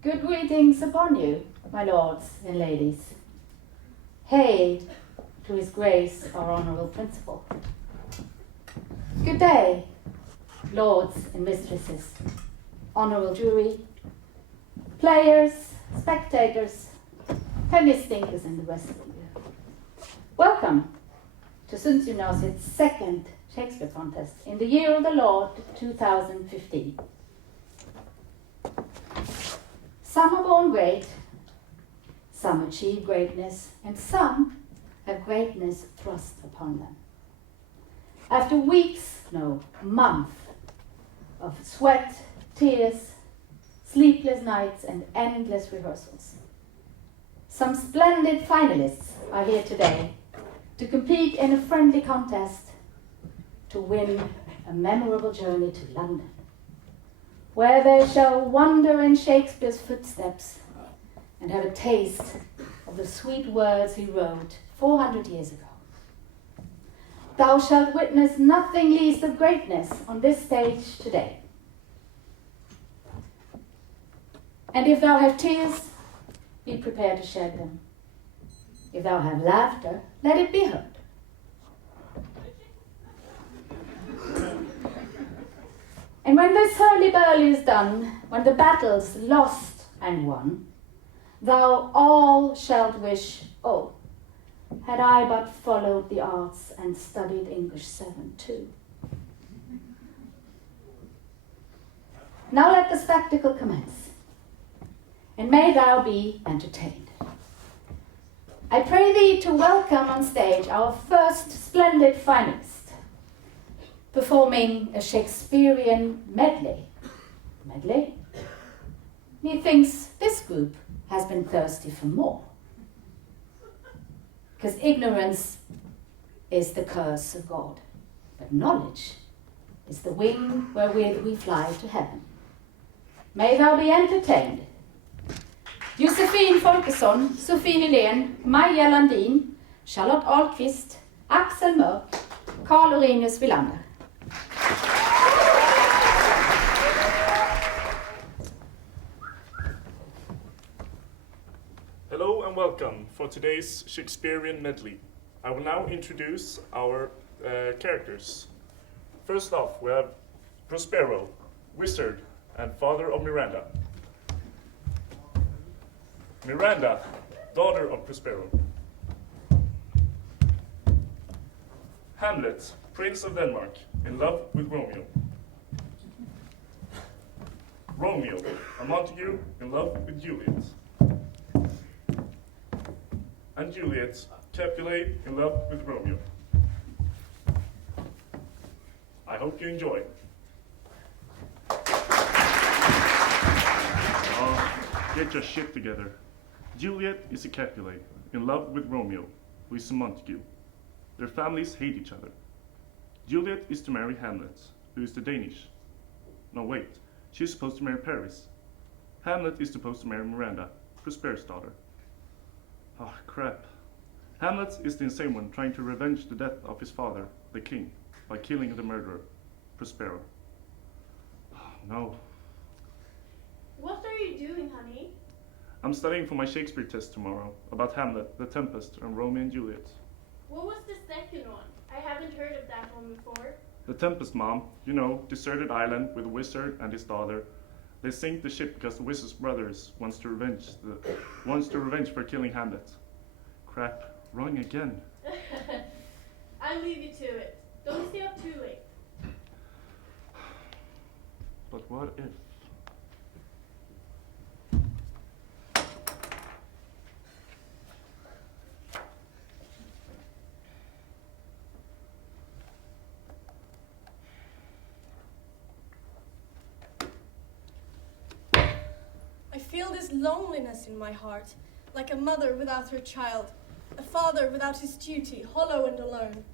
Good greetings upon you, my lords and ladies. Hail to His Grace, our Honourable Principal. Good day, lords and mistresses, honourable jury, players, spectators, tennis thinkers, and the rest of you. Welcome to Sundsgymnasiets second Shakespeare contest in the year of the Lord 2015. Some are born great, some achieve greatness, and some have greatness thrust upon them. After weeks, no, months of sweat, tears, sleepless nights, and endless rehearsals, some splendid finalists are here today to compete in a friendly contest to win a memorable journey to London, where they shall wander in Shakespeare's footsteps and have a taste of the sweet words he wrote 400 years ago. Thou shalt witness nothing least of greatness on this stage today. And if thou have tears, be prepared to shed them. If thou have laughter, let it be heard. And when this hurly-burly is done, when the battle's lost and won, thou all shalt wish, oh, had I but followed the arts and studied English 7 too. Now let the spectacle commence, and may thou be entertained. I pray thee to welcome on stage our first splendid finalist, performing a Shakespearean medley. Medley? Methinks this group has been thirsty for more. Because ignorance is the curse of God, but knowledge is the wing wherewith we fly to heaven. May thou be entertained. Josefin Folkesson, Sofie Nylén, Maja Landin, Charlotte Ahlqvist, Axel Mörk, Carl Orenius Wilander. Hello and welcome for today's Shakespearean medley. I will now introduce our characters. First off, we have Prospero, wizard and father of Miranda. Miranda, daughter of Prospero. Hamlet, Prince of Denmark, in love with Romeo. Romeo, a Montague, in love with Juliet. And Juliet, Capulet, in love with Romeo. I hope you enjoy. Get your shit together. Juliet is a Capulet, in love with Romeo, who is a Montague. Their families hate each other. Juliet is to marry Hamlet, who is the Danish. No, wait, she's supposed to marry Paris. Hamlet is supposed to marry Miranda, Prospero's daughter. Oh, crap. Hamlet is the insane one trying to revenge the death of his father, the king, by killing the murderer, Prospero. Oh, no. What are you doing, honey? I'm studying for my Shakespeare test tomorrow about Hamlet, The Tempest, and Romeo and Juliet. What was the second one? I haven't heard of that one before. The Tempest, Mom. You know, deserted island with a wizard and his daughter. They sink the ship because the wizard's brothers wants to revenge for killing Hamlet. Crap, wrong again. I'll leave you to it. Don't stay up too late. But what if? I feel this loneliness in my heart, like a mother without her child, a father without his duty, hollow and alone.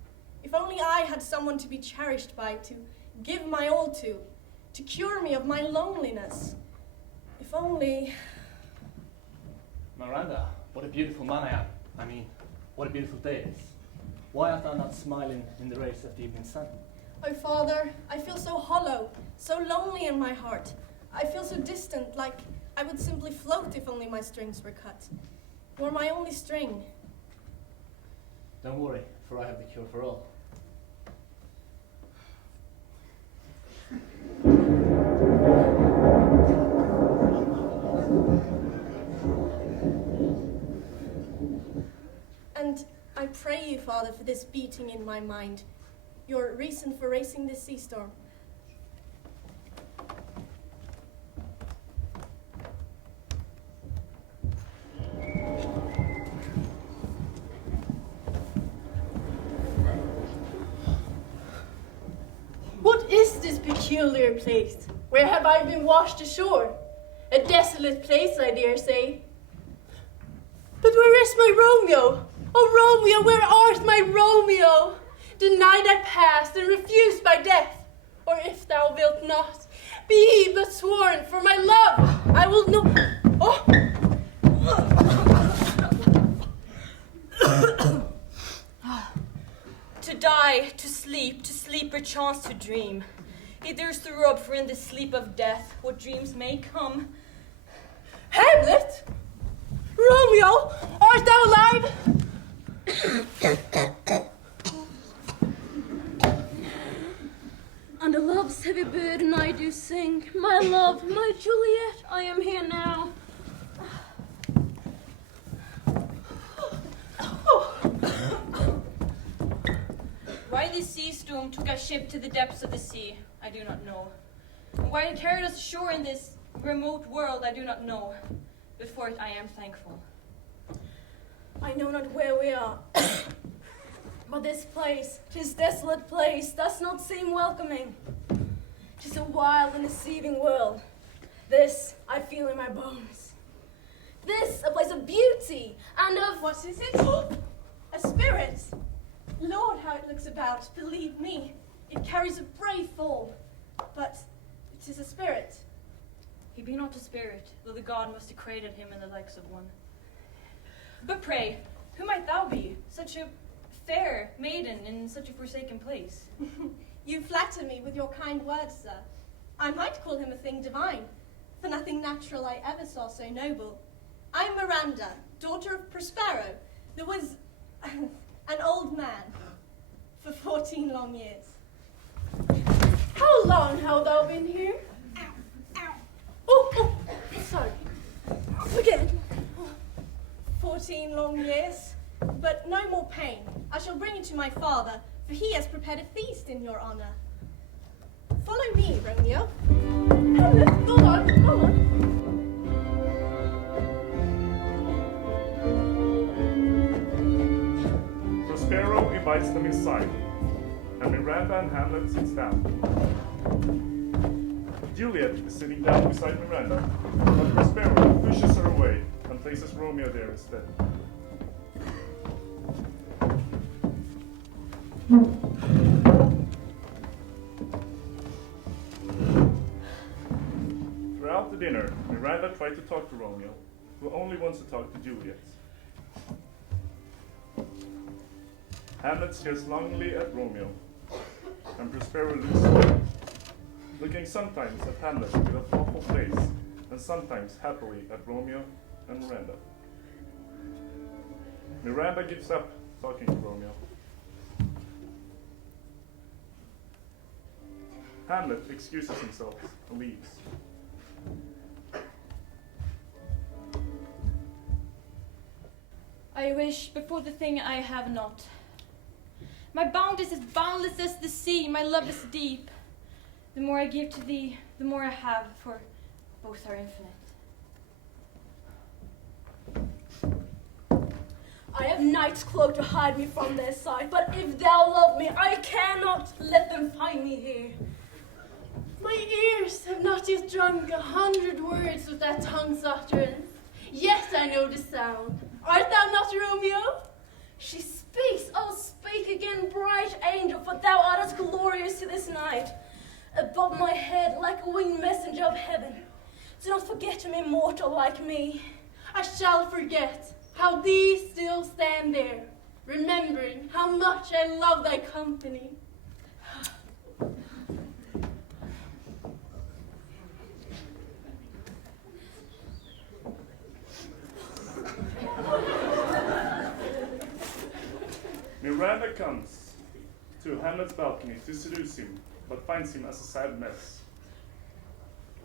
If only I had someone to be cherished by, to give my all to cure me of my loneliness. If only... Miranda, what a beautiful man I am. I mean, what a beautiful day it is. Why art thou not smiling in the rays of the evening sun? Oh, Father, I feel so hollow, so lonely in my heart. I feel so distant, like I I would simply float if only my strings were cut. You are my only string. Don't worry, for I have the cure for all. And I pray you, Father, for this beating in my mind, your reason for racing this sea storm. What is this peculiar place? Where have I been washed ashore? A desolate place, I dare say. But where is my Romeo? Oh, Romeo, where art my Romeo? Denied I passed and refused by death. Or if thou wilt not, be but sworn for my love. I will no. Oh! To die, to sleep perchance to dream. He dares to rob, for in the sleep of death, what dreams may come. Hamlet? Romeo, art thou alive? Under love's heavy burden I do sing. My love, my Juliet, I am here now. Why this sea storm took our ship to the depths of the sea, I do not know. And why it carried us ashore in this remote world, I do not know. But for it I am thankful. I know not where we are, but this desolate place, does not seem welcoming. 'Tis a wild and deceiving world. This I feel in my bones. This a place of beauty and of... What is it? a spirit. Lord, how it looks about, believe me. It carries a brave form, but it is a spirit. He be not a spirit, though the god must have created him in the likes of one. But pray, who might thou be, such a fair maiden in such a forsaken place? You flatter me with your kind words, sir. I might call him a thing divine, for nothing natural I ever saw so noble. I'm Miranda, daughter of Prospero, there was an old man for 14 long years. How long hast thou been here? Oh, sorry. Again. 14 long years, but no more pain. I shall bring it to my father, for he has prepared a feast in your honor. Follow me, Romeo. Go on. Prospero invites them inside, and Miranda and Hamlet sits down. Juliet is sitting down beside Miranda, but Prospero pushes her away and places Romeo there instead. Throughout the dinner, Miranda tried to talk to Romeo, who only wants to talk to Juliet. Hamlet stares longingly at Romeo, and Prospero looks away, looking sometimes at Hamlet with a thoughtful face, and sometimes happily at Romeo and Miranda. Miranda gives up talking to Romeo. Hamlet excuses himself and leaves. I wish, but for the thing I have not. My bound is as boundless as the sea, my love is deep. The more I give to thee, the more I have, for both are infinite. I have night's cloak to hide me from their sight, but if thou love me, I cannot let them find me here. My ears have not yet drunk 100 words of that tongue's utterance. Yet I know the sound. Art thou not Romeo? She speaks, oh speak again, bright angel, for thou art as glorious to this night. Above my head, like a winged messenger of heaven. Do not forget him, immortal like me. I shall forget how thee still stand there, remembering how much I love thy company. runs to Hamlet's balcony to seduce him, but finds him as a sad mess.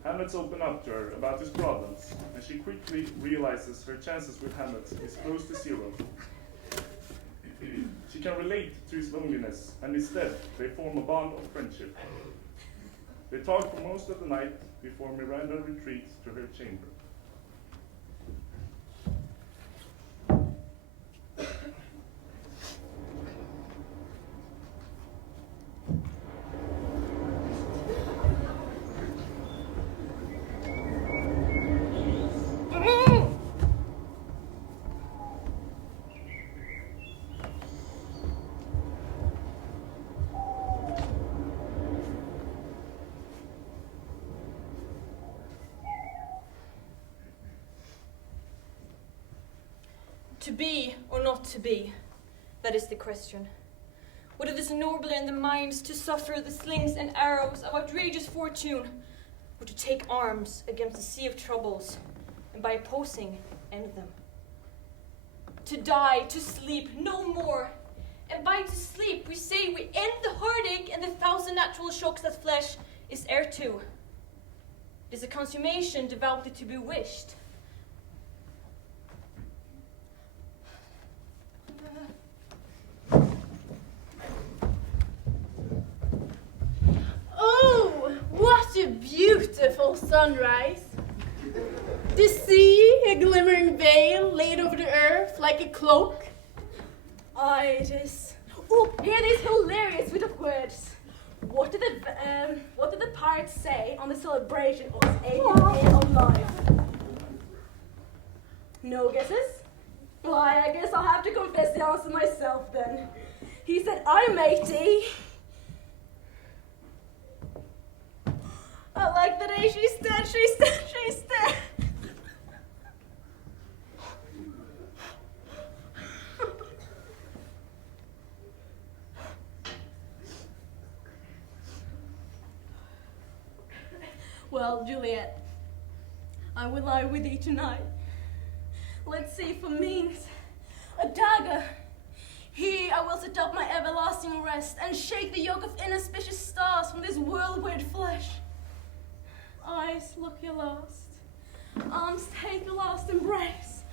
Hamlet's open up to her about his problems, and she quickly realizes her chances with Hamlet is close to zero. She can relate to his loneliness, and instead they form a bond of friendship. They talk for most of the night before Miranda retreats to her chamber. To be or not to be, that is the question. Whether it is nobler in the minds to suffer the slings and arrows of outrageous fortune, or to take arms against the sea of troubles, and by opposing, end them. To die, to sleep, no more. And by to sleep, we say we end the heartache and the thousand natural shocks that flesh is heir to. It is a consummation devoutly to be wished. Oh, what a beautiful sunrise. The sea, a glimmering veil laid over the earth like a cloak. Aye, it is. Oh, here these hilarious bit of words. What did the pirates say on the celebration of his 80th year of life? No guesses? Why, I guess I'll have to confess the answer myself then. He said, I'm 80. I like the day she stared. Well, Juliet, I will lie with thee tonight. Let's see for means a dagger. Here I will set up my everlasting rest and shake the yoke of inauspicious stars from this whirlwind flesh. Eyes, look your last. Arms, take your last embrace.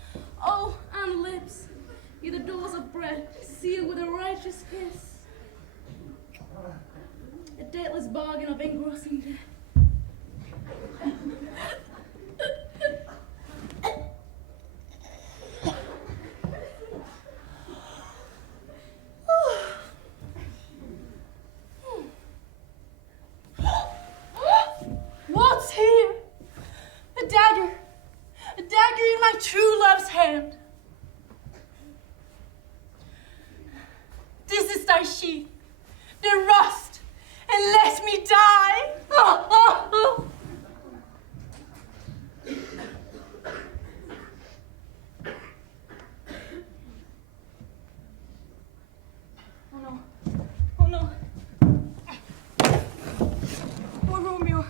Oh, and lips, be the doors of bread, sealed with a righteous kiss. A dateless bargain of engrossing death. What's here? A dagger in my true love's hand. This is thy sheath, the rust, and let me die. Oh. Oh no. Poor Romeo.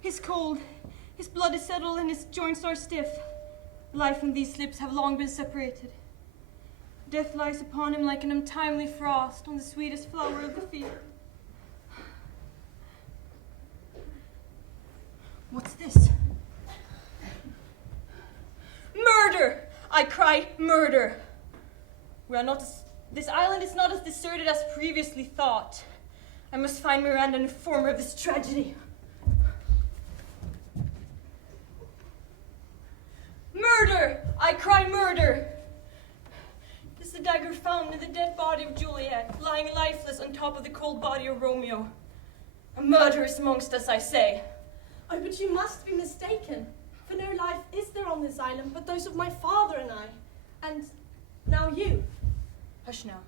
He's cold, his blood is settled and his joints are stiff. Life and these lips have long been separated. Death lies upon him like an untimely frost on the sweetest flower of the field. What's this? Murder! I cry, murder! This island is not as deserted as previously thought. I must find Miranda and inform her of this tragedy. Murder! I cry murder! This is the dagger found in the dead body of Juliet, lying lifeless on top of the cold body of Romeo. A murderer is amongst us, I say. Oh, but you must be mistaken. For no life is there on this island but those of my father and I. And now you. Hush now,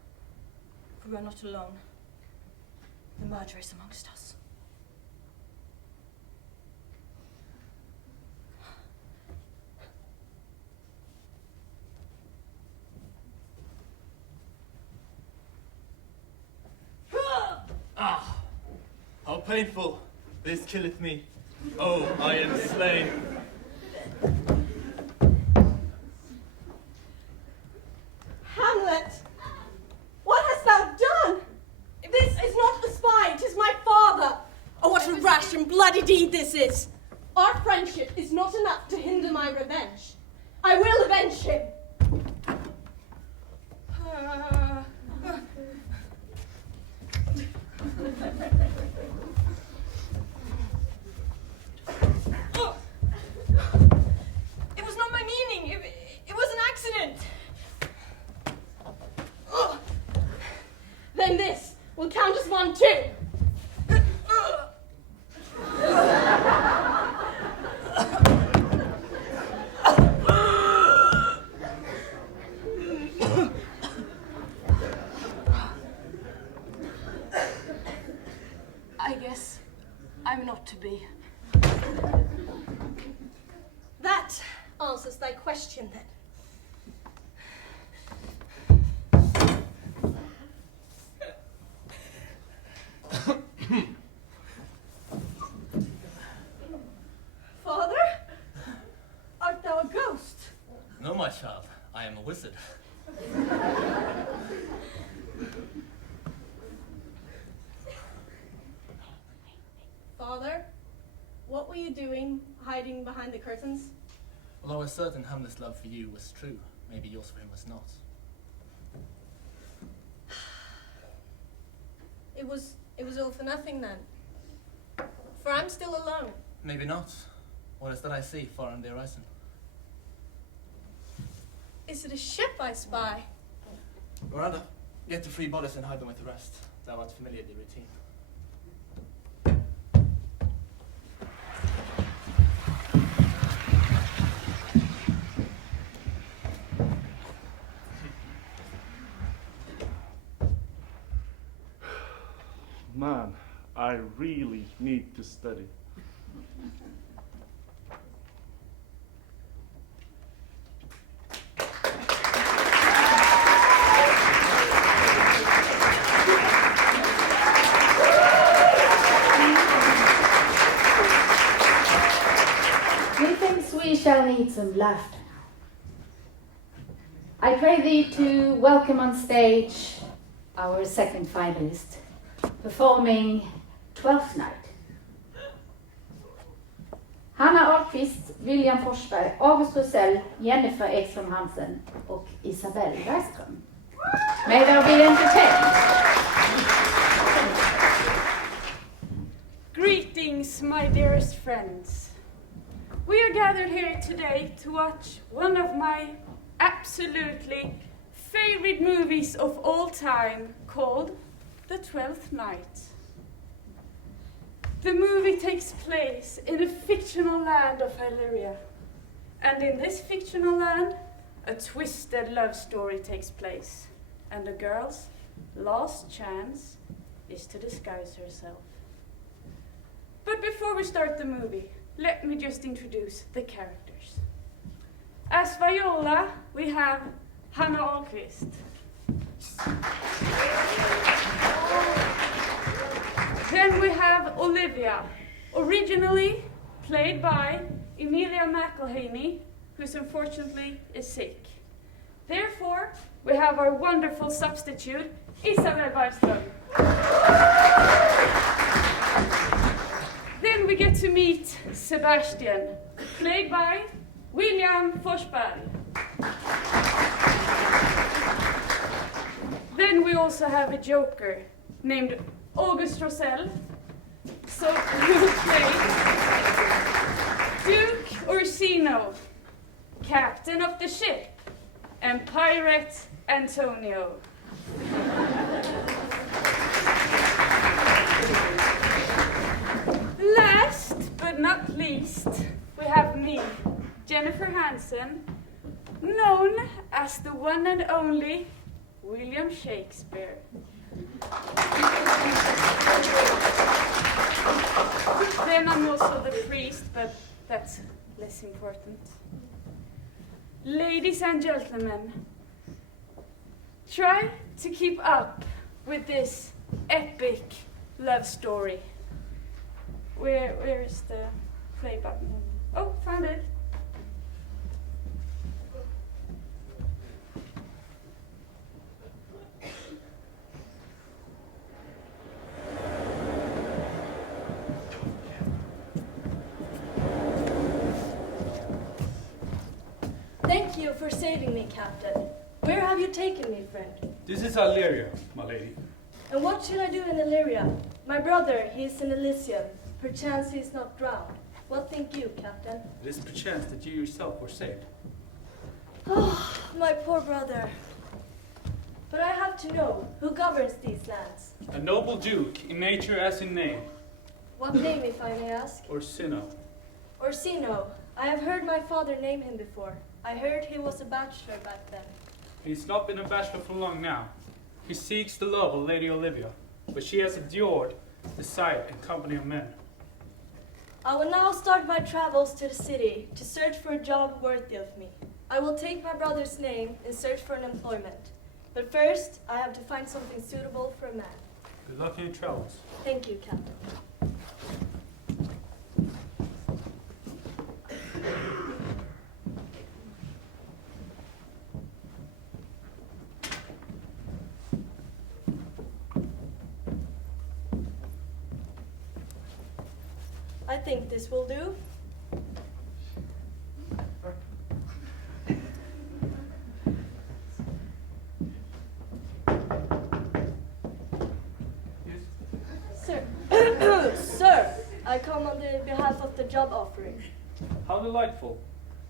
for we are not alone. The murderer is amongst us. Ah, how painful! This killeth me. Oh, I am slain. Hamlet! think this is? Our friendship is not enough to hinder my revenge. I will avenge him. It was not my meaning. It was an accident. Then this will count as 1 too. I guess I'm not to be. That answers thy question then. Father? Art thou a ghost? No, my child, I am a wizard. Father, what were you doing hiding behind the curtains? Although a certain Hamlet's love for you was true, maybe yours for him was not. It was all for nothing then. For I'm still alone. Maybe not. What is that I see far on the horizon? Is it a ship I spy? Rather, get the 3 bodies and hide them with the rest. Thou art familiar with the routine. Man, I really need to study. Methinks we shall need some laughter now. I pray thee to welcome on stage our second finalist, performing Twelfth Night. Hanna Ahlqvist, William Forsberg, August Rosell, Jennifer Ekström Hansen och Isabelle Bergström. May they be entertained. Greetings, my dearest friends. We are gathered here today to watch one of my absolutely favorite movies of all time, called The 12th Night. The movie takes place in a fictional land of Illyria. And in this fictional land, a twisted love story takes place. And the girl's last chance is to disguise herself. But before we start the movie, let me just introduce the characters. As Viola, we have Hanna Ahlqvist. Then we have Olivia, originally played by Emilia McElhaney, who's unfortunately is sick. Therefore, we have our wonderful substitute, Isabelle Bergström. Then we get to meet Sebastian, played by William Forsberg. Then we also have a joker named August Rosell, so who played Duke Orsino, captain of the ship, and pirate Antonio. Last but not least, we have me, Jennifer Hansen, known as the one and only William Shakespeare. Then I'm also the priest, but that's less important. Ladies and gentlemen, try to keep up with this epic love story. Where is the play button? Oh, found it. for saving me, Captain. Where have you taken me, friend? This is Illyria, my lady. And what should I do in Illyria? My brother, he is in Elysium. Perchance he is not drowned. What think you, Captain? It is perchance that you yourself were saved. Oh, my poor brother. But I have to know, who governs these lands? A noble duke, in nature as in name. What name, if I may ask? Orsino. Orsino. I have heard my father name him before. I heard he was a bachelor back then. He's not been a bachelor for long now. He seeks the love of Lady Olivia, but she has endured the sight and company of men. I will now start my travels to the city to search for a job worthy of me. I will take my brother's name and search for an employment. But first, I have to find something suitable for a man. Good luck in your travels. Thank you, Captain. I think this will do. Sir, sir, I come on the behalf of the job offering. How delightful.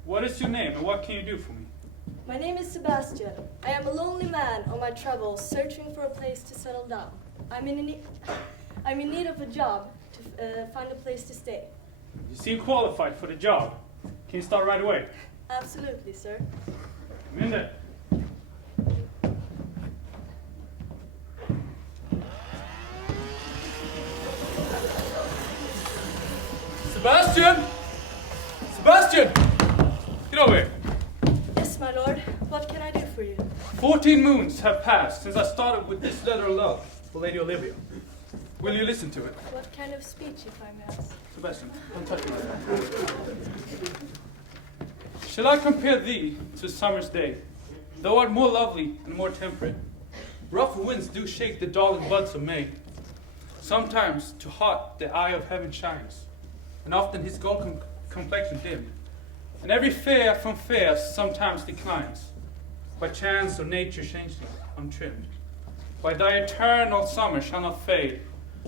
What is your name and what can you do for me? My name is Sebastian. I am a lonely man on my travels searching for a place to settle down. I'm in need of a job to find a place to stay. You seem qualified for the job. Can you start right away? Absolutely, sir. Come in there. Sebastian! Sebastian! Get over here. Yes, my lord. What can I do for you? 14 moons have passed since I started with this letter of love for Lady Olivia. Will you listen to it? What kind of speech, if I may ask? Sebastian, don't touch me. Shall I compare thee to a summer's day? Thou art more lovely and more temperate. Rough winds do shake the darling buds of May. Sometimes to hot the eye of heaven shines, and often his gold complexion dimmed. And every fair from fair sometimes declines, by chance or nature changing untrimmed. By thy eternal summer shall not fade,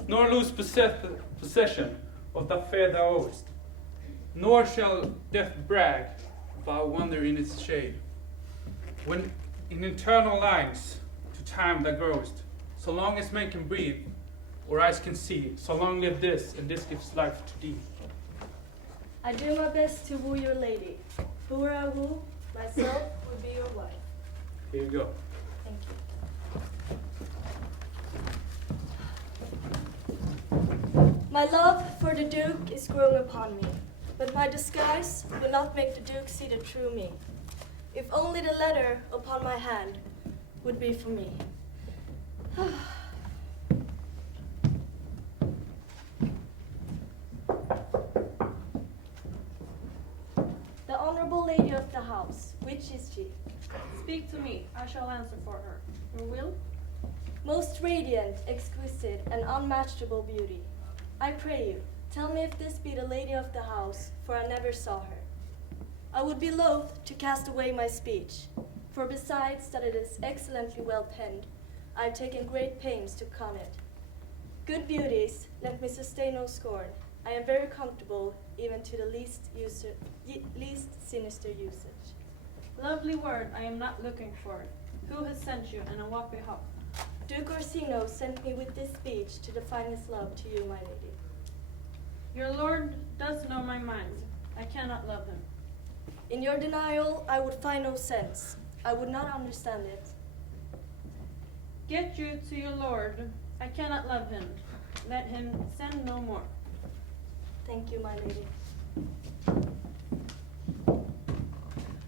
nor lose possession of that fair thou owest. Nor shall death brag while wander in its shade. When in eternal lines to time thou growest, so long as men can breathe, or eyes can see, so long live this, and this gives life to thee. I do my best to woo your lady. Who I woo, myself will be your wife. Here you go. Thank you. My love for the Duke is growing upon me, but my disguise will not make the Duke see the true me. If only the letter upon my hand would be for me. The honorable lady of the house, which is she? Speak to me, I shall answer for her. Your will? Most radiant, exquisite, and unmatchable beauty. I pray you, tell me if this be the lady of the house, for I never saw her. I would be loath to cast away my speech, for besides that it is excellently well penned, I have taken great pains to con it. Good beauties, let me sustain no scorn. I am very comfortable, even to the least sinister usage. Lovely word, I am not looking for it. Who has sent you, and on what behalf? Duke Orsino sent me with this speech to define his love to you, my lady. Your lord does know my mind. I cannot love him. In your denial, I would find no sense. I would not understand it. Get you to your lord. I cannot love him. Let him send no more. Thank you, my lady.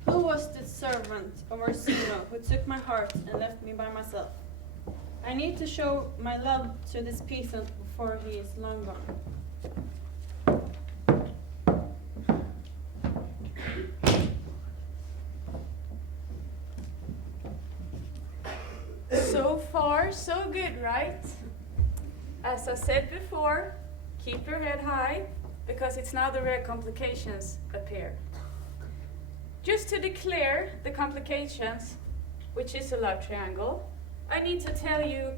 Who was this servant of Orsino who took my heart and left me by myself? I need to show my love to this peasant before he is long gone. So far, so good, right? As I said before, keep your head high, because it's now the rare complications appear. Just to declare the complications, which is a love triangle, I need to tell you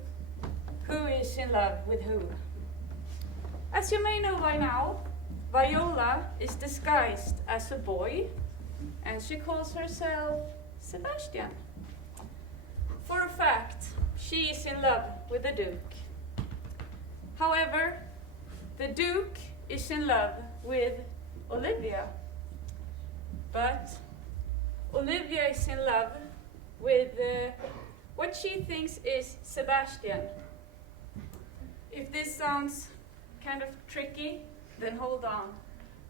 who is in love with who. As you may know by now, Viola is disguised as a boy, and she calls herself Sebastian. For a fact, she is in love with the Duke. However, the Duke is in love with Olivia. But Olivia is in love with what she thinks is Sebastian. If this sounds kind of tricky, then hold on,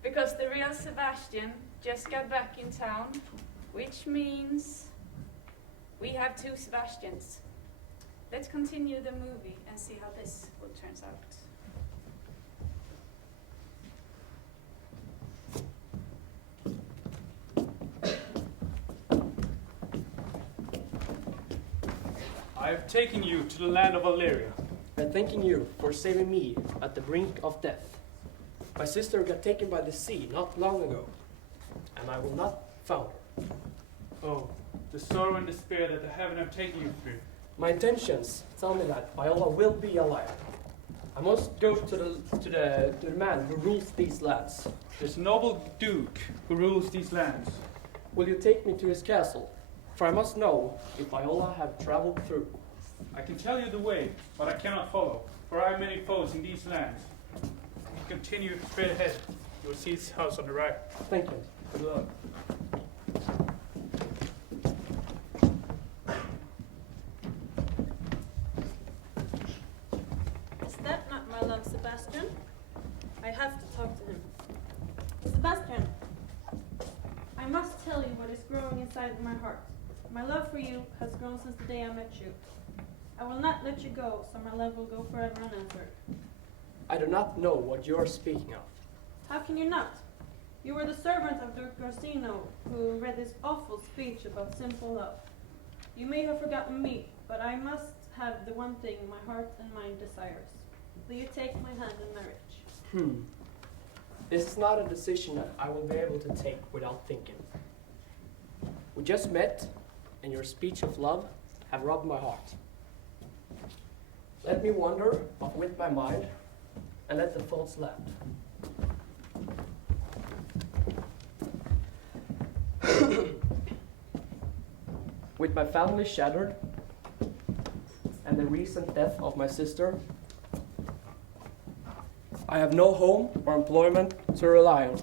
because the real Sebastian just got back in town, which means we have two Sebastians. Let's continue the movie and see how this will turn out. I have taken you to the land of Illyria. And thanking you for saving me at the brink of death. My sister got taken by the sea not long ago, and I will not found her. Oh, the sorrow and despair that the heaven have taken you through. My intentions tell me that Viola will be alive. I must go to the man who rules these lands. This noble duke who rules these lands. Will you take me to his castle? For I must know if Viola have traveled through. I can tell you the way, but I cannot follow, for I have many foes in these lands. Continue straight ahead. You will see his house on the right. Thank you. Good luck. Is that not my love, Sebastian? I have to talk to him. Sebastian, I must tell you what is growing inside my heart. My love for you has grown since the day I met you. I will not let you go, so my love will go forever unanswered. I do not know what you are speaking of. How can you not? You were the servant of Duke Orsino, who read this awful speech about simple love. You may have forgotten me, but I must have the one thing my heart and mind desires. Will you take my hand in marriage? This is not a decision that I will be able to take without thinking. We just met, and your speech of love have robbed my heart. Let me wander off with my mind, and let the thoughts land. With my family shattered, and the recent death of my sister, I have no home or employment to rely on.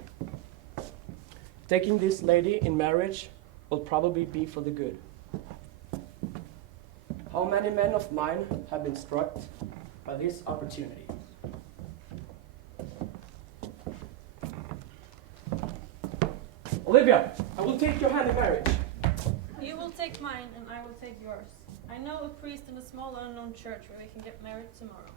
Taking this lady in marriage will probably be for the good. How many men of mine have been struck by this opportunity? Olivia, I will take your hand in marriage. You will take mine, and I will take yours. I know a priest in a small unknown church where we can get married tomorrow.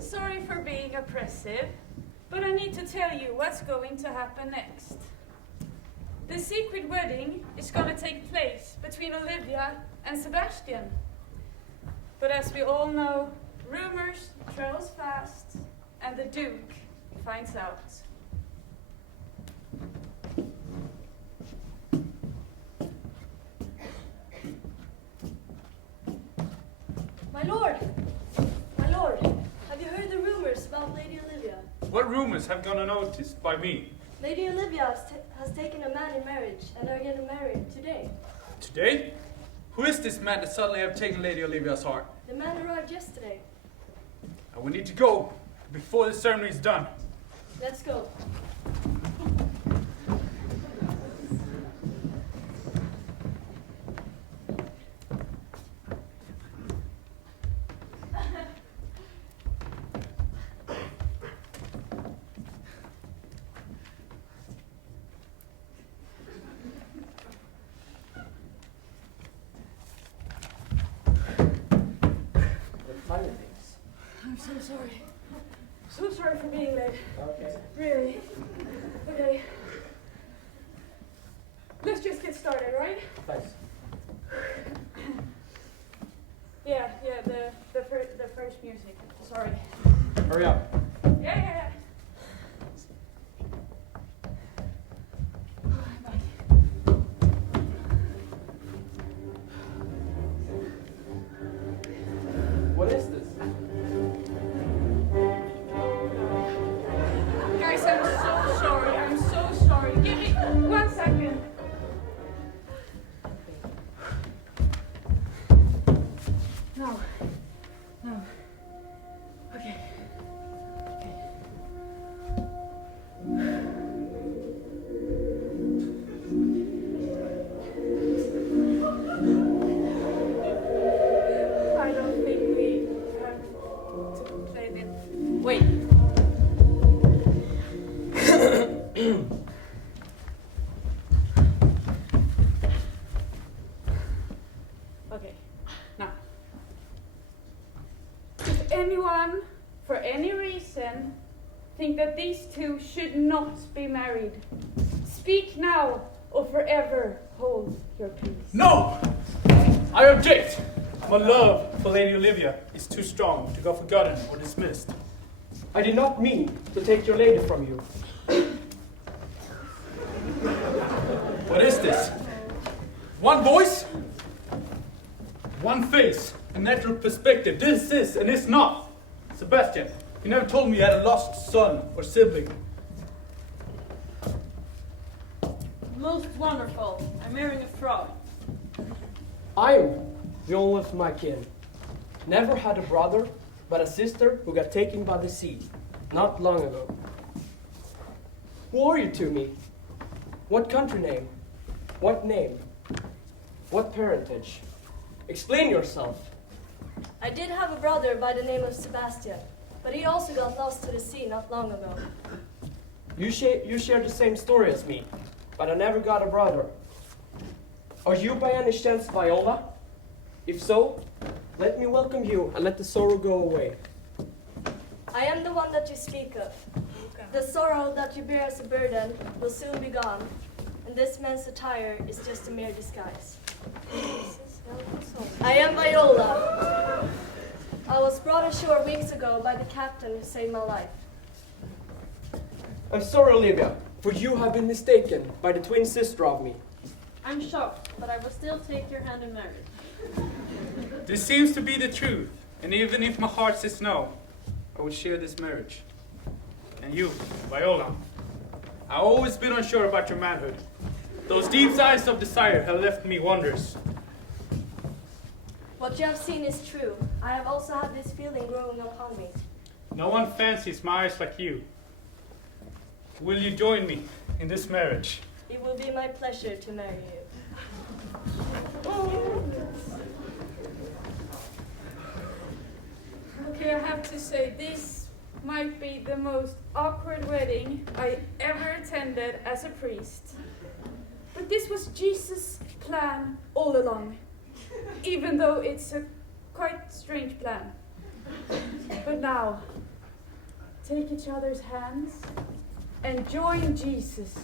Sorry for being oppressive, but I need to tell you what's going to happen next. The secret wedding is going to take place between Olivia and Sebastian. But as we all know, rumors travels fast, and the Duke finds out. My lord, have you heard the rumors about Lady Olivia? What rumors have gone unnoticed by me? Lady Olivia has taken a man in marriage and are getting married today. Today? Who is this man that suddenly have taken Lady Olivia's heart? The man arrived yesterday. And we need to go before the ceremony is done. Let's go. I'm so sorry. So sorry for being late. Okay. Really. Okay. Let's just get started, right? Thanks. Yeah, the French music. Hurry up. Yeah. What is this? Guys, I'm so sorry. I'm so sorry. Give me 1 second. No. Okay. I don't think we have to play this. Wait. Okay, now. If anyone, for any reason, think that these two should not be married, speak now or forever hold your peace. No! I object! My love for Lady Olivia is too strong to go forgotten or dismissed. I did not mean to take your lady from you. What is this? One voice? One face? A natural perspective. This is and is not. Sebastian, you never told me you had a lost son or sibling. Most wonderful. I'm marrying a frog. I am the only of my kin. Never had a brother, but a sister who got taken by the sea not long ago. Who are you to me? What country name? What name? What parentage? Explain yourself. I did have a brother by the name of Sebastian, but he also got lost to the sea not long ago. You share the same story as me, but I never got a brother. Are you by any chance Viola? If so, let me welcome you and let the sorrow go away. I am the one that you speak of. The sorrow that you bear as a burden will soon be gone, and this man's attire is just a mere disguise. I am Viola. I was brought ashore weeks ago by the captain who saved my life. I'm sorry, Olivia, for you have been mistaken by the twin sister of me. I'm shocked, but I will still take your hand in marriage. This seems to be the truth, and even if my heart says no, I will share this marriage. And you, Viola, I've always been unsure about your manhood. Those deep eyes of desire have left me wonders. What you have seen is true. I have also had this feeling growing upon me. No one fancies my eyes like you. Will you join me in this marriage? It will be my pleasure to marry you. Okay, I have to say, this might be the most awkward wedding I ever attended as a priest. But this was Jesus' plan all along, even though it's a quite strange plan. But now, take each other's hands and join Jesus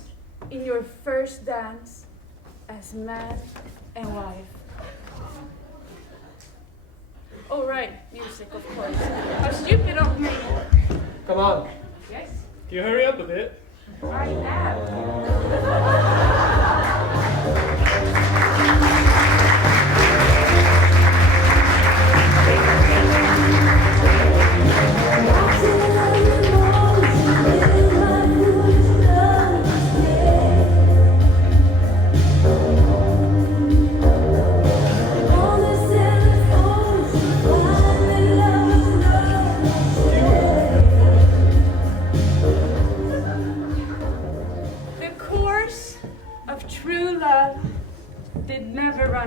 in your first dance as man and wife. Oh right, music of course. How stupid of me. Come on. Yes, Can you hurry up a bit? I am.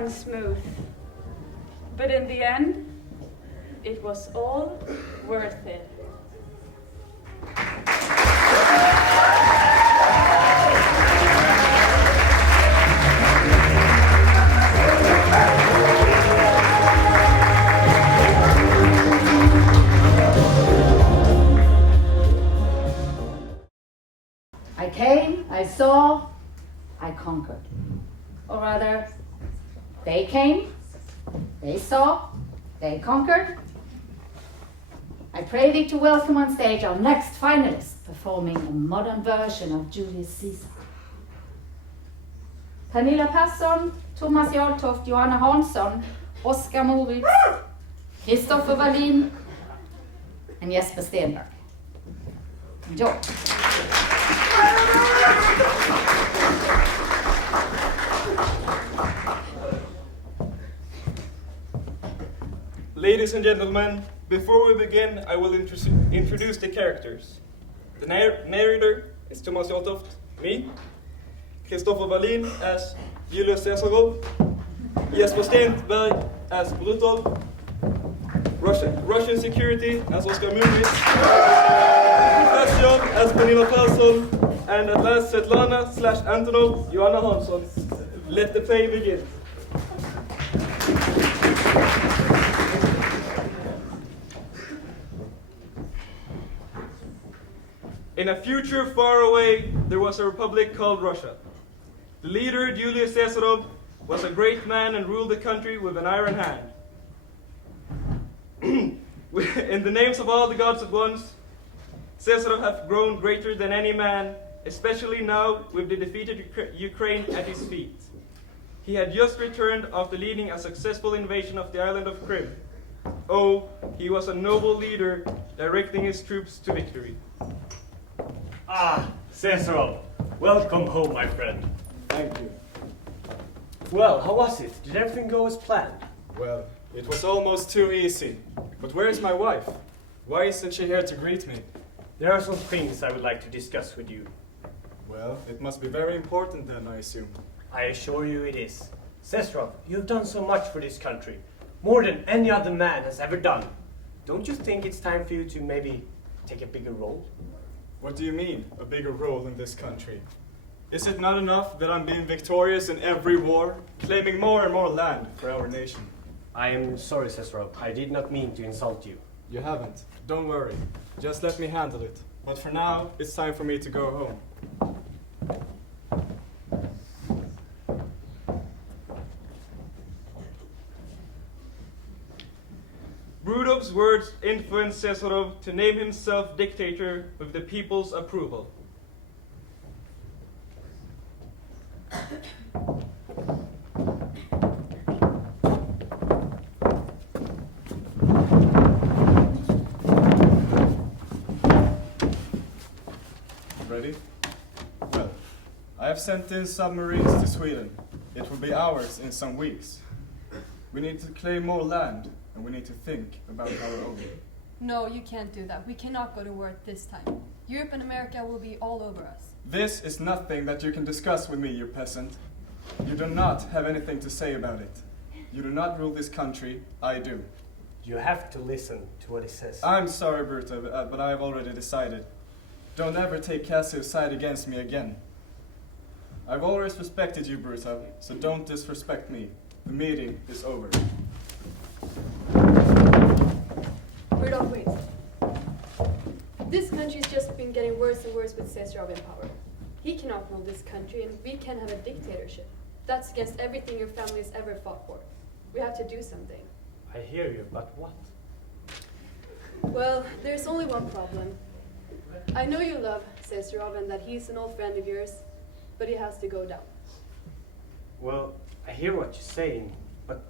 Smooth. But in the end, it was all worth it. I came, I saw, I conquered. Or rather, they came, they saw, they conquered. I pray thee to welcome on stage our next finalist performing a modern version of Julius Caesar. Pernilla Persson, Thomas Jarltoft, Johanna Hansson, Oskar Moritz, Kristoffer Wallin, and Jesper Stenberg. Enjoy. Ladies and gentlemen, before we begin, I will introduce the characters. The narrator is Thomas Jarltoft, me, Kristoffer Wallin as Julius Caesar, Jesper Stenberg as Brutal, Russian security as Oskar Moritz, Fashion as Pernilla Persson, and at last Svetlana/Antonov, Johanna Hansson. Let the play begin. In a future far away, there was a republic called Russia. The leader, Julius Caesar, was a great man and ruled the country with an iron hand. In the names of all the gods at once, Caesar hath grown greater than any man, especially now with the defeated Ukraine at his feet. He had just returned after leading a successful invasion of the island of Crimea. Oh, he was a noble leader, directing his troops to victory. Ah, Caesar, welcome home, my friend. Thank you. Well, how was it? Did everything go as planned? Well, it was almost too easy. But where is my wife? Why isn't she here to greet me? There are some things I would like to discuss with you. Well, it must be very important then, I assume. I assure you it is. Caesar, you've done so much for this country, more than any other man has ever done. Don't you think it's time for you to maybe take a bigger role? What do you mean, a bigger role in this country? Is it not enough that I'm being victorious in every war, claiming more and more land for our nation? I am sorry, Caesar. I did not mean to insult you. You haven't. Don't worry. Just let me handle it. But for now, it's time for me to go home. Rudolph's words influenced Caesar to name himself dictator with the people's approval. Ready? Well, I have sent in submarines to Sweden. It will be ours in some weeks. We need to claim more land, and we need to think about our own. No, you can't do that. We cannot go to war at this time. Europe and America will be all over us. This is nothing that you can discuss with me, you peasant. You do not have anything to say about it. You do not rule this country, I do. You have to listen to what he says. I'm sorry, Berta, but I have already decided. Don't ever take Cassio's side against me again. I've always respected you, Berta, so don't disrespect me. The meeting is over. Rudolph, wait. This country's just been getting worse and worse with Caesar in power. He cannot rule this country, and we can't have a dictatorship. That's against everything your family has ever fought for. We have to do something. I hear you, but what? Well, there's only one problem. I know you love Caesar and that he's an old friend of yours, but he has to go down. Well, I hear what you're saying, but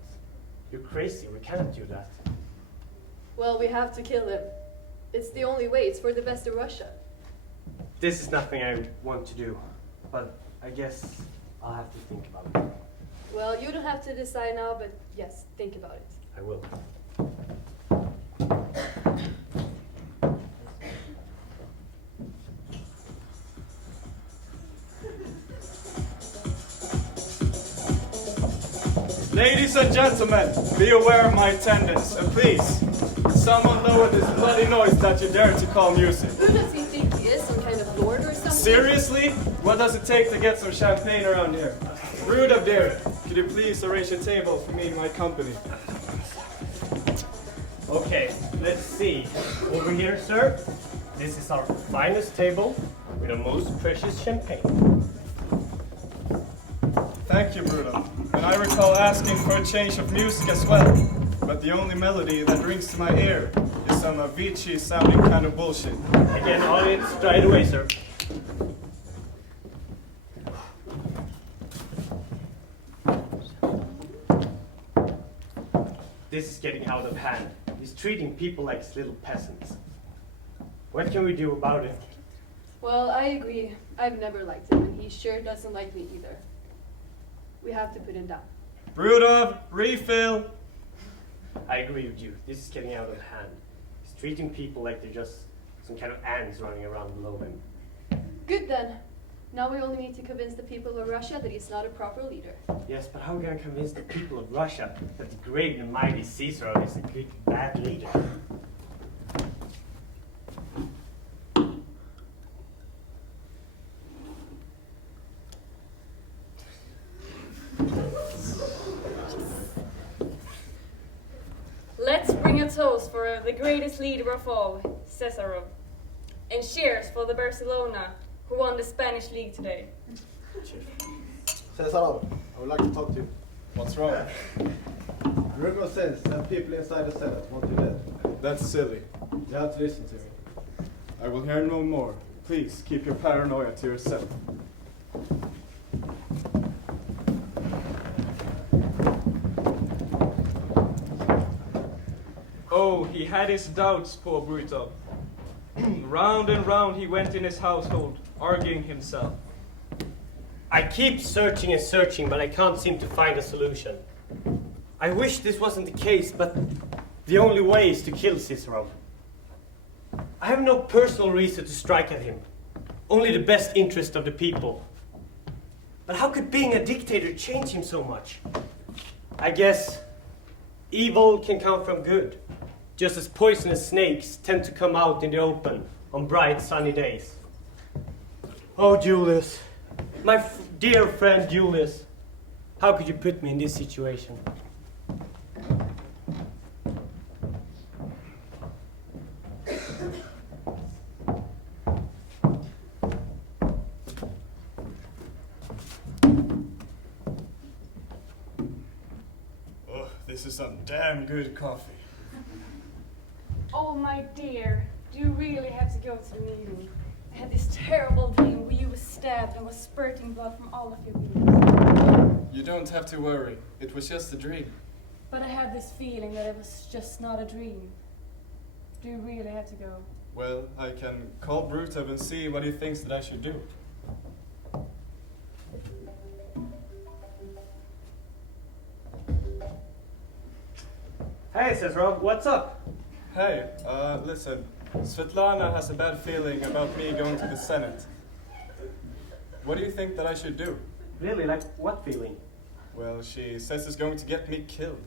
you're crazy. We cannot do that. Well, we have to kill him. It's the only way. It's for the best of Russia. This is nothing I want to do, but I guess I'll have to think about it. Well, you don't have to decide now, but yes, think about it. I will. Ladies and gentlemen, be aware of my attendance, and please, someone lower this bloody noise that you dare to call music. Who does he think he is? Some kind of lord or something? Seriously? What does it take to get some champagne around here? Rude up there, could you please arrange a table for me and my company? Okay, let's see. Over here, sir. This is our finest table with the most precious champagne. Thank you, Bruno. And I recall asking for a change of music as well. But the only melody that rings to my ear is some Avicii sounding kind of bullshit. Again, audience, try it away, sir. This is getting out of hand. He's treating people like little peasants. What can we do about it? Well, I agree. I've never liked him, and he sure doesn't like me either. We have to put him down. Brudov, refill! I agree with you. This is getting out of hand. He's treating people like they're just some kind of ants running around below him. Good then. Now we only need to convince the people of Russia that he's not a proper leader. Yes, but how are we going to convince the people of Russia that the great and mighty Caesar is a good, bad leader? Let's bring a toast for the greatest leader of all, Cesarov. And cheers for the Barcelona, who won the Spanish league today. Cesarov, I would like to talk to you. What's wrong? Rumor says that people inside the Senate want you dead. That's silly. You have to listen to me. I will hear no more. Please keep your paranoia to yourself. Oh, he had his doubts, poor Brutov. Round and round he went in his household, arguing himself. I keep searching and searching, but I can't seem to find a solution. I wish this wasn't the case, but the only way is to kill Cicero. I have no personal reason to strike at him, only the best interest of the people. But how could being a dictator change him so much? I guess evil can come from good, just as poisonous snakes tend to come out in the open on bright sunny days. Oh, Julius, my dear friend Julius, how could you put me in this situation? Oh, this is some damn good coffee. Oh, my dear, do you really have to go to the meeting? I had this terrible dream where you were stabbed and was spurting blood from all of your veins. You don't have to worry. It was just a dream. But I had this feeling that it was just not a dream. Do you really have to go? Well, I can call Brutov and see what he thinks that I should do. Hey, Cicero, what's up? Hey, listen. Svetlana has a bad feeling about me going to the Senate. What do you think that I should do? Really? Like what feeling? Well, she says it's going to get me killed.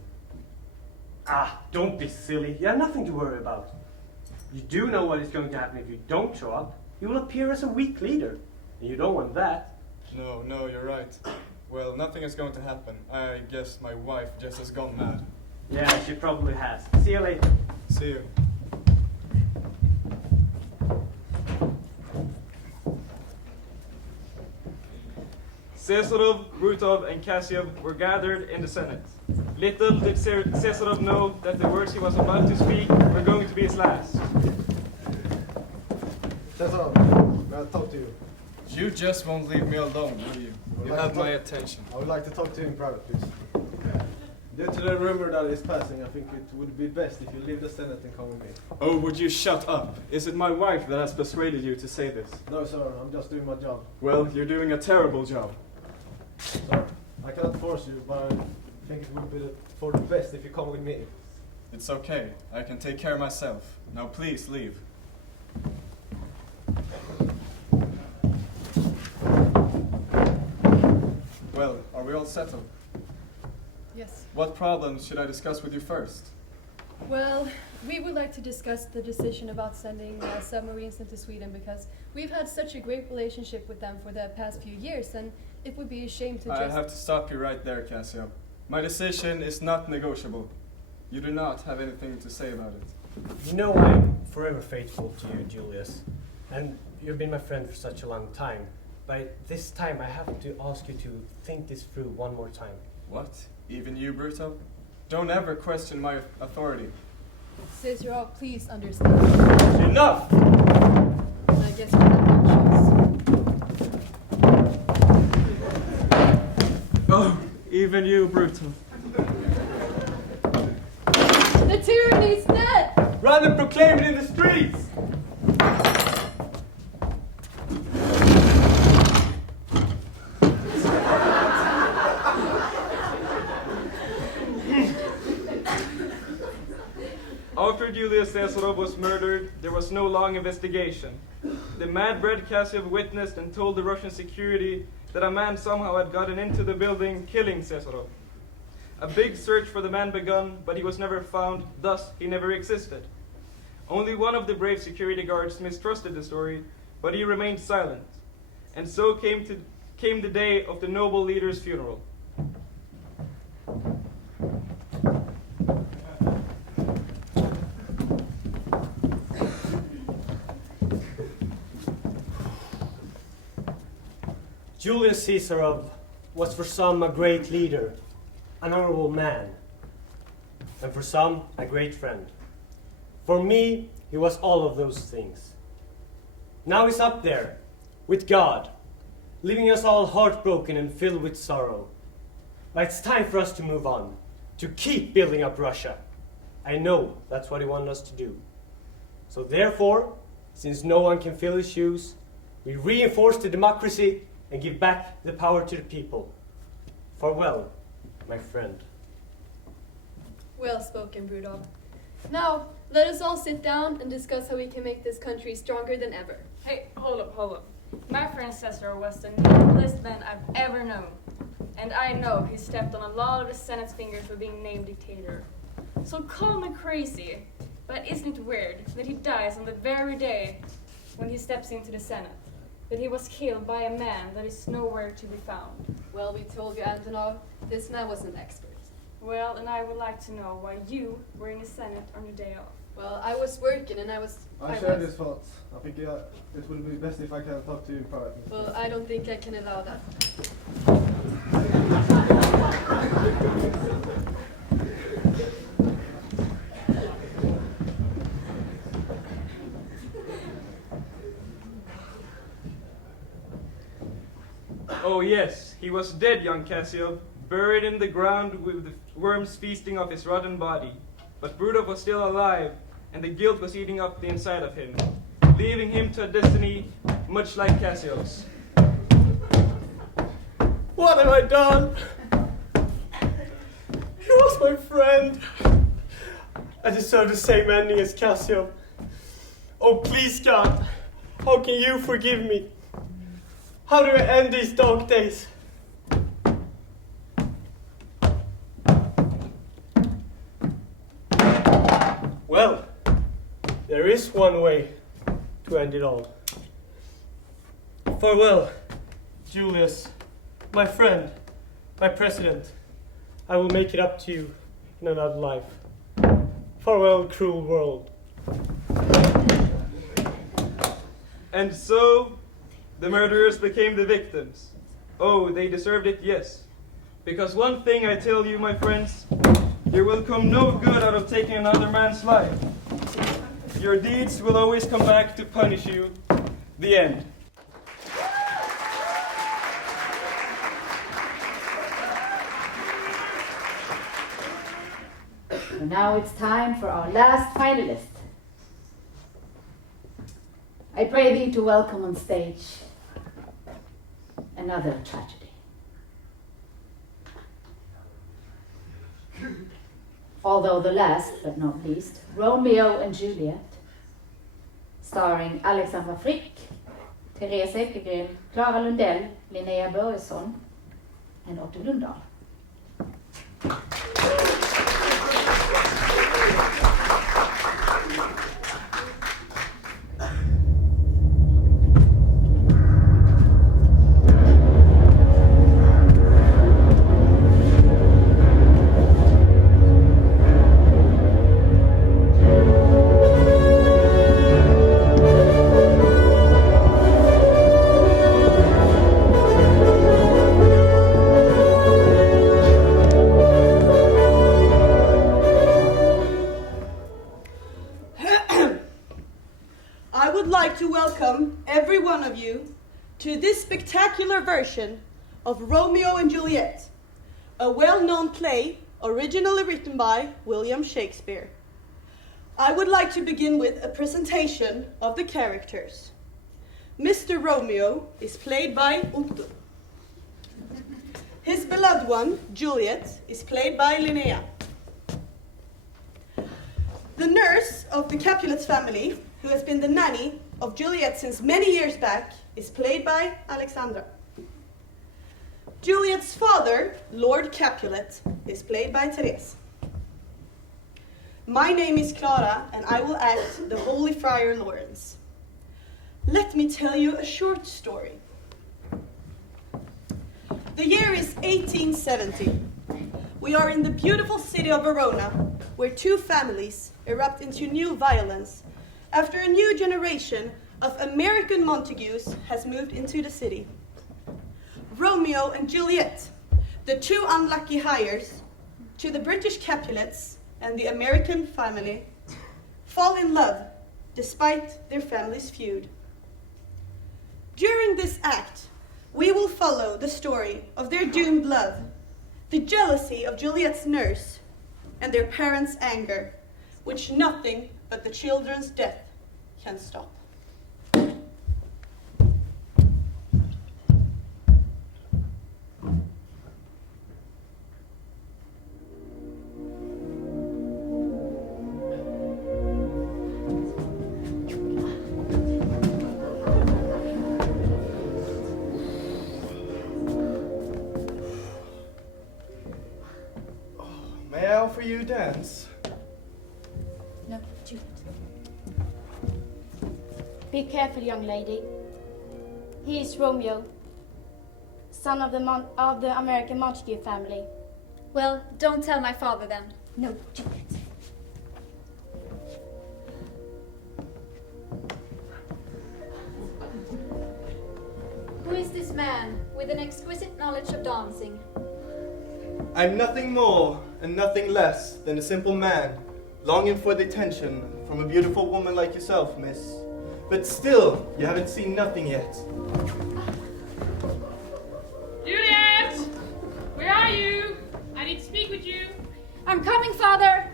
Ah, don't be silly. You have nothing to worry about. You do know what is going to happen if you don't show up. You will appear as a weak leader. And you don't want that. No, you're right. Well, nothing is going to happen. I guess my wife just has gone mad. Yeah, she probably has. See you later. See you. Cesarov, Brutov, and Kassiev were gathered in the Senate. Little did Cesarov know that the words he was about to speak were going to be his last. Cesarov, may I talk to you? You just won't leave me alone, will you? You have my attention. I would like to talk to you in private, please. Due to the rumor that is passing, I think it would be best if you leave the Senate and come with me. Oh, would you shut up? Is it my wife that has persuaded you to say this? No, sir, I'm just doing my job. Well, you're doing a terrible job. Sir, I cannot force you, but I think it would be for the best if you come with me. It's okay. I can take care of myself. Now please leave. Well, are we all settled? Yes. What problems should I discuss with you first? Well, we would like to discuss the decision about sending submarines into Sweden because we've had such a great relationship with them for the past few years, and it would be a shame to I have to stop you right there, Cassio. My decision is not negotiable. You do not have anything to say about it. You know I'm forever faithful to you, Julius. And you've been my friend for such a long time. But this time I have to ask you to think this through one more time. What? Even you, Bruto? Don't ever question my authority. Cicero, please understand. Enough! I guess we have no choice. Oh, even you, brutal. The tyranny is dead! Rather proclaim it in the streets! After Julius Caesar was murdered, there was no long investigation. The mad-bred Cassius witnessed and told the Russian security that a man somehow had gotten into the building, killing Caesar. A big search for the man begun, but he was never found, thus he never existed. Only one of the brave security guards mistrusted the story, but he remained silent. And so came the day of the noble leader's funeral. Julius Caesar was for some a great leader, an honorable man, and for some a great friend. For me, he was all of those things. Now he's up there, with God, leaving us all heartbroken and filled with sorrow. But it's time for us to move on, to keep building up Russia. I know that's what he wanted us to do. So therefore, since no one can fill his shoes, we reinforce the democracy and give back the power to the people. Farewell, my friend. Well spoken, Brudolf. Now, let us all sit down and discuss how we can make this country stronger than ever. Hey, hold up. My friend Caesar was the noblest man I've ever known. And I know he stepped on a lot of the Senate's fingers for being named dictator. So call me crazy, but isn't it weird that he dies on the very day when he steps into the Senate? That he was killed by a man that is nowhere to be found. Well, we told you, Antonov, this man was an expert. Well, and I would like to know why you were in the Senate on your day off. Well, I was working and I share his thoughts. I think it would be best if I can talk to you privately. Well, I don't think I can allow that. Oh yes, he was dead, young Cassio, buried in the ground with the worms feasting off his rotten body. But Brudolf was still alive, and the guilt was eating up the inside of him, leaving him to a destiny much like Cassio's. What have I done? He was my friend. I deserve the same ending as Cassio. Oh, please, God, how can you forgive me? How do I end these dark days? Well, there is one way to end it all. Farewell, Julius, my friend, my president. I will make it up to you in another life. Farewell, cruel world. And so, the murderers became the victims. Oh, they deserved it, yes. Because one thing I tell you, my friends, there will come no good out of taking another man's life. Your deeds will always come back to punish you. The end. And now it's time for our last finalist. I pray thee to welcome on stage another tragedy. Although the last, but not least, Romeo and Juliet, starring Alexandra Frick, Therese Ekegren, Clara Lundell, Linnea Börjesson, and Otto Lundahl. would like to welcome every one of you to this spectacular version of Romeo and Juliet, a well-known play originally written by William Shakespeare. I would like to begin with a presentation of the characters. Mr. Romeo is played by Otto. His beloved one, Juliet, is played by Linnea. The nurse of the Capulets family, who has been the nanny of Juliet since many years back, is played by Alexandra. Juliet's father, Lord Capulet, is played by Therese. My name is Clara, and I will act the Holy Friar Lawrence. Let me tell you a short story. The year is 1870. We are in the beautiful city of Verona, where two families erupt into new violence after a new generation of American Montagues has moved into the city. Romeo and Juliet, the two unlucky hires to the British Capulets and the American family, fall in love despite their family's feud. During this act, we will follow the story of their doomed love, the jealousy of Juliet's nurse, and their parents' anger, which nothing but the children's death can stop. May I offer you a dance? No, Juliet. Be careful, young lady. He is Romeo, son of the American Montague family. Well, don't tell my father then. No, Juliet. Who is this man with an exquisite knowledge of dancing? I'm nothing more and nothing less than a simple man, longing for the attention from a beautiful woman like yourself, miss. But still, you haven't seen nothing yet. Juliet! Where are you? I need to speak with you. I'm coming, father!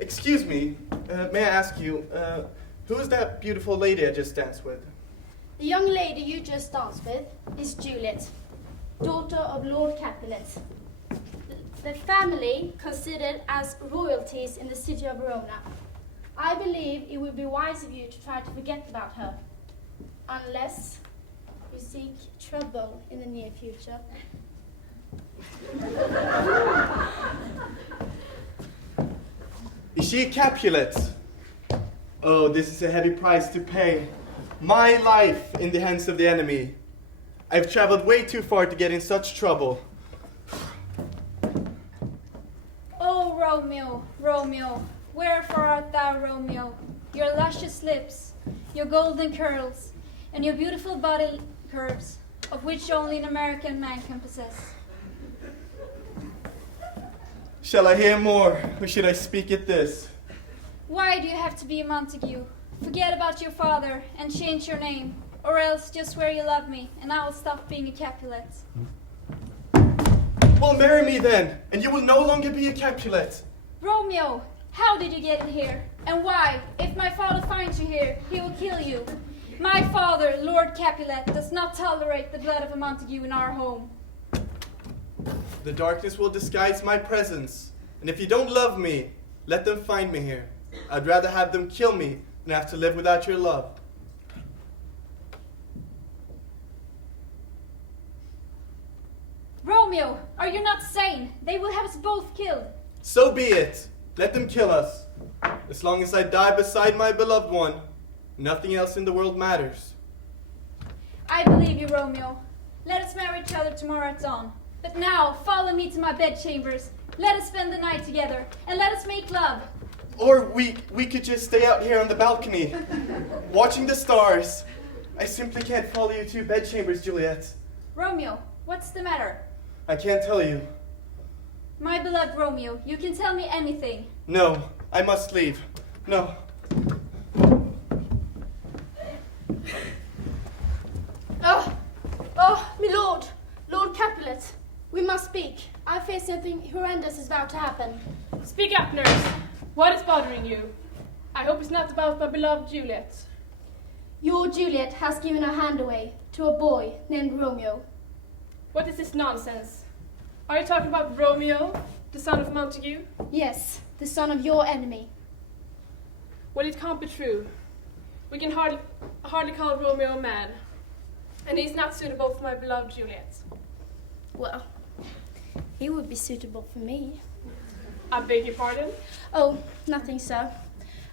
Excuse me, may I ask you, who is that beautiful lady I just danced with? The young lady you just danced with is Juliet, daughter of Lord Capulet. The family considered as royalties in the city of Verona. I believe it would be wise of you to try to forget about her, unless you seek trouble in the near future. Is she a Capulet? Oh, this is a heavy price to pay. My life in the hands of the enemy. I've traveled way too far to get in such trouble. Oh, Romeo, Romeo, wherefore art thou, Romeo? Your luscious lips, your golden curls, and your beautiful body curves, of which only an American man can possess. Shall I hear more, or should I speak at this? Why do you have to be a Montague? Forget about your father and change your name, or else just swear you love me, and I will stop being a Capulet. Well, marry me then, and you will no longer be a Capulet. Romeo, how did you get in here? And why? If my father finds you here, he will kill you. My father, Lord Capulet, does not tolerate the blood of a Montague in our home. The darkness will disguise my presence, and if you don't love me, let them find me here. I'd rather have them kill me than have to live without your love. Romeo, are you not sane? They will have us both killed. So be it. Let them kill us. As long as I die beside my beloved one, nothing else in the world matters. I believe you, Romeo. Let us marry each other tomorrow at dawn. But now, follow me to my bedchambers. Let us spend the night together, and let us make love. Or we could just stay out here on the balcony, watching the stars. I simply can't follow you to your bedchambers, Juliet. Romeo, what's the matter? I can't tell you. My beloved Romeo, you can tell me anything. No, I must leave. No. Oh, my lord, Lord Capulet, we must speak. I fear something horrendous is about to happen. Speak up, nurse. What is bothering you? I hope it's not about my beloved Juliet. Your Juliet has given her hand away to a boy named Romeo. What is this nonsense? Are you talking about Romeo, the son of Montague? Yes, the son of your enemy. Well, it can't be true. We can hardly call Romeo a man. And he's not suitable for my beloved Juliet. Well, he would be suitable for me. I beg your pardon? Oh, nothing, sir.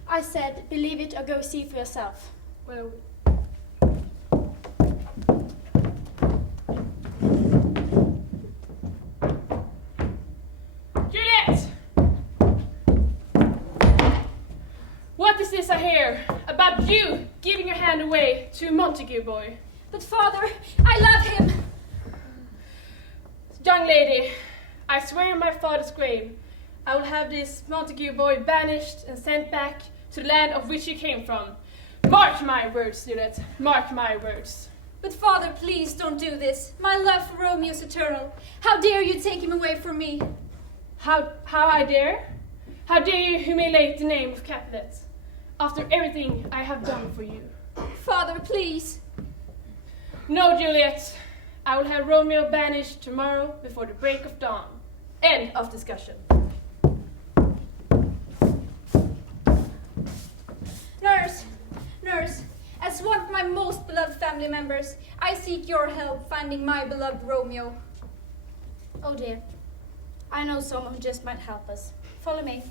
I said, believe it or go see for yourself. Well... Juliet! What is this I hear about you giving your hand away to a Montague boy? But father, I love him! Young lady, I swear in my father's grave, I will have this Montague boy banished and sent back to the land of which he came from. Mark my words, Juliet. Mark my words. But father, please don't do this. My love for Romeo is eternal. How dare you take him away from me? How I dare? How dare you humiliate the name of Capulet after everything I have done for you? Father, please. No, Juliet. I will have Romeo banished tomorrow before the break of dawn. End of discussion. Nurse, as one of my most beloved family members, I seek your help finding my beloved Romeo. Oh dear, I know someone who just might help us. Follow me.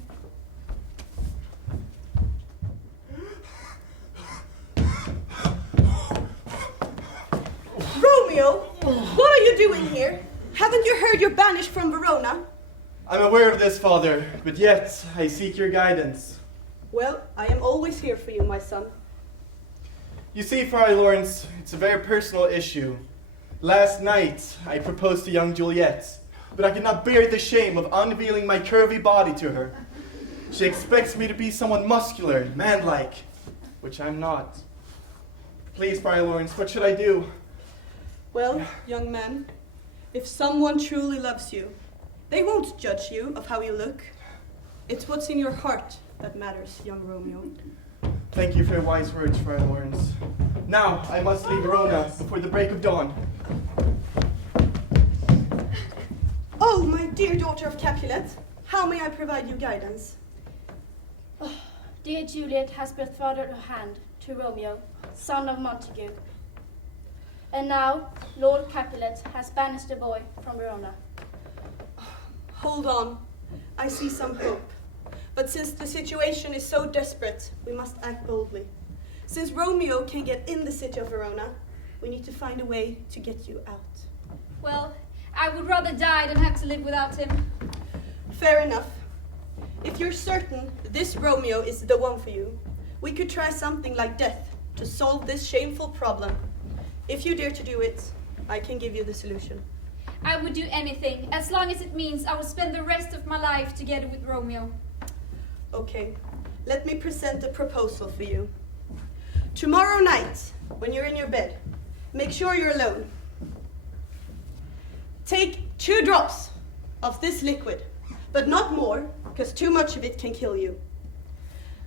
Romeo, what are you doing here? Haven't you heard you're banished from Verona? I'm aware of this, Father, but yet I seek your guidance. Well, I am always here for you, my son. You see, Friar Lawrence, it's a very personal issue. Last night, I proposed to young Juliet, but I could not bear the shame of unveiling my curvy body to her. She expects me to be someone muscular, manlike, which I'm not. Please, Friar Lawrence, what should I do? Well, young man, if someone truly loves you, they won't judge you of how you look. It's what's in your heart that matters, young Romeo. Thank you for your wise words, Friar Lawrence. Now, I must leave Verona before the break of dawn. Oh, my dear daughter of Capulet, how may I provide you guidance? Oh, dear Juliet has betrothed her hand to Romeo, son of Montague. And now, Lord Capulet has banished the boy from Verona. Hold on, I see some hope. But since the situation is so desperate, we must act boldly. Since Romeo can get in the city of Verona, we need to find a way to get you out. Well, I would rather die than have to live without him. Fair enough. If you're certain this Romeo is the one for you, we could try something like death to solve this shameful problem. If you dare to do it, I can give you the solution. I would do anything, as long as it means I will spend the rest of my life together with Romeo. Okay, let me present a proposal for you. Tomorrow night, when you're in your bed, make sure you're alone. Take 2 drops of this liquid, but not more, because too much of it can kill you.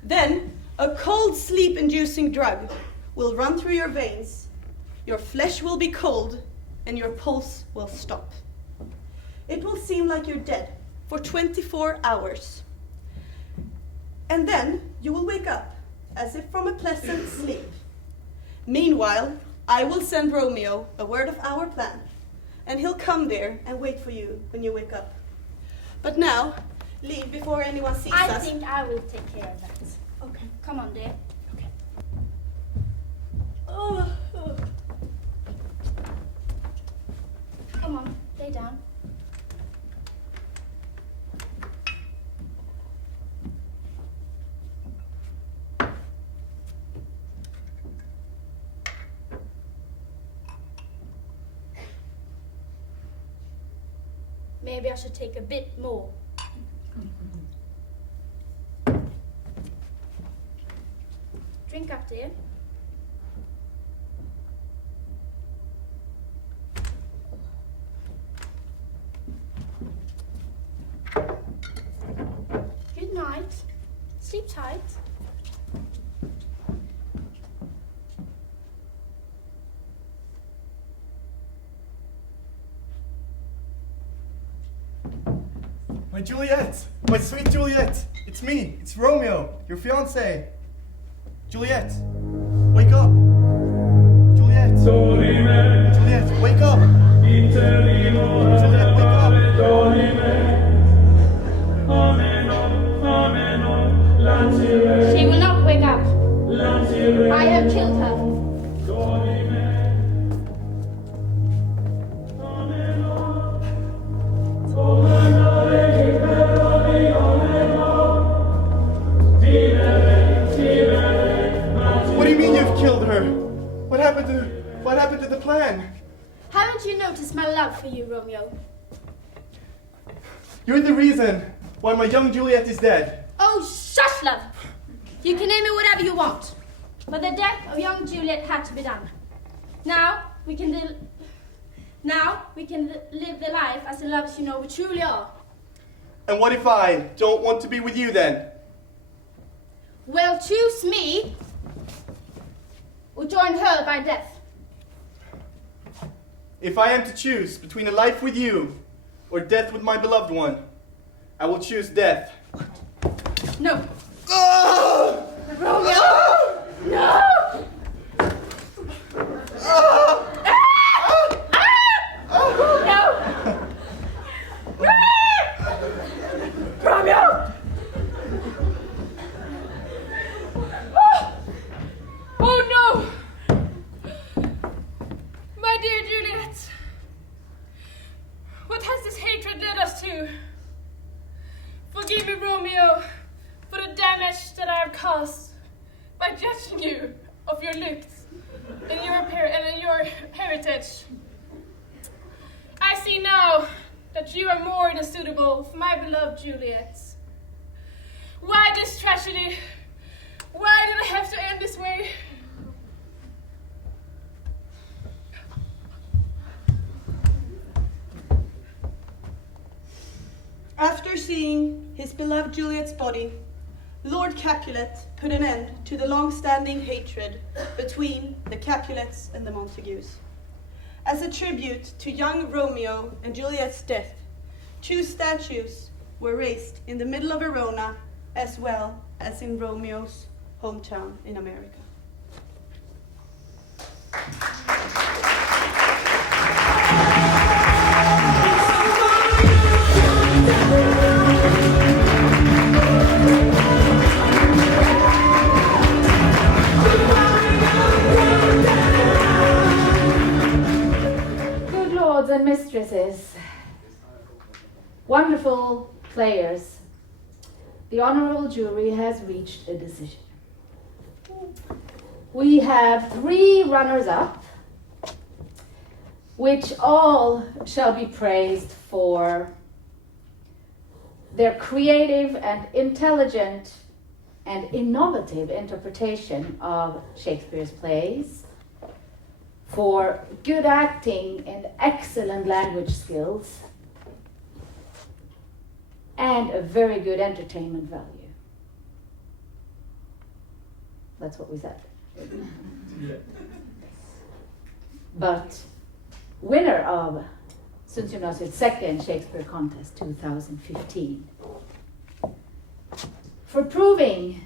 Then, a cold sleep-inducing drug will run through your veins, your flesh will be cold, and your pulse will stop. It will seem like you're dead for 24 hours. And then you will wake up, as if from a pleasant sleep. Meanwhile, I will send Romeo a word of our plan, and he'll come there and wait for you when you wake up. But now, leave before anyone sees us. I think I will take care of that. Okay. Come on, dear. Okay. Oh. Come on, lay down. Maybe I should take a bit more. Drink up, dear. tight. My Juliet! My sweet Juliet! It's me! It's Romeo, your fiancé! Juliet! Wake up! Juliet! Juliet, wake up! Juliet, wake up! She will not wake up. I have killed her. What do you mean you've killed her? What happened to the plan? Haven't you noticed my love for you, Romeo? You're the reason why my young Juliet is dead. Oh, shush, love! You can name it whatever you want. But the death of young Juliet had to be done. Now we can live the life as the lovers you know we truly are. And what if I don't want to be with you then? Well, choose me or join her by death. If I am to choose between a life with you or death with my beloved one, I will choose death. No. Ah! Romeo! Ah! No! Romeo! Oh no! My dear Juliet, what has this hatred led us to? Forgive me, Romeo, for the damage that I have caused by judging you of your looks and your heritage. I see now that you are more than suitable for my beloved Juliet. Why this tragedy? Why did I have to end this way? After seeing his beloved Juliet's body, Lord Capulet put an end to the long-standing hatred between the Capulets and the Montagues. As a tribute to young Romeo and Juliet's death, 2 statues were raised in the middle of Verona, as well as in Romeo's hometown in America. Good lords and mistresses, wonderful players, the honorable jury has reached a decision. We have 3 runners-up, which all shall be praised for their creative and intelligent and innovative interpretation of Shakespeare's plays, for good acting and excellent language skills, and a very good entertainment value. That's what we said. But winner of Sundsgymnasiets second Shakespeare contest 2015, for proving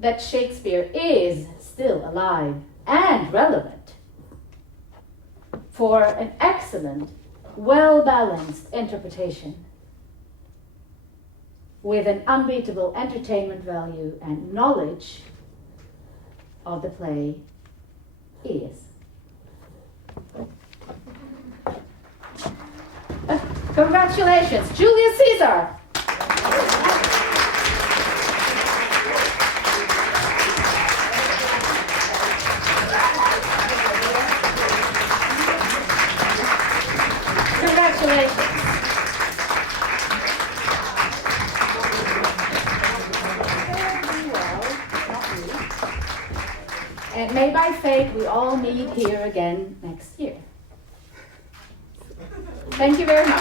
that Shakespeare is still alive and relevant, for an excellent, well-balanced interpretation with an unbeatable entertainment value and knowledge of the play is congratulations, Julius Caesar. Congratulations. And may by fate we all meet here again next year. Thank you very much.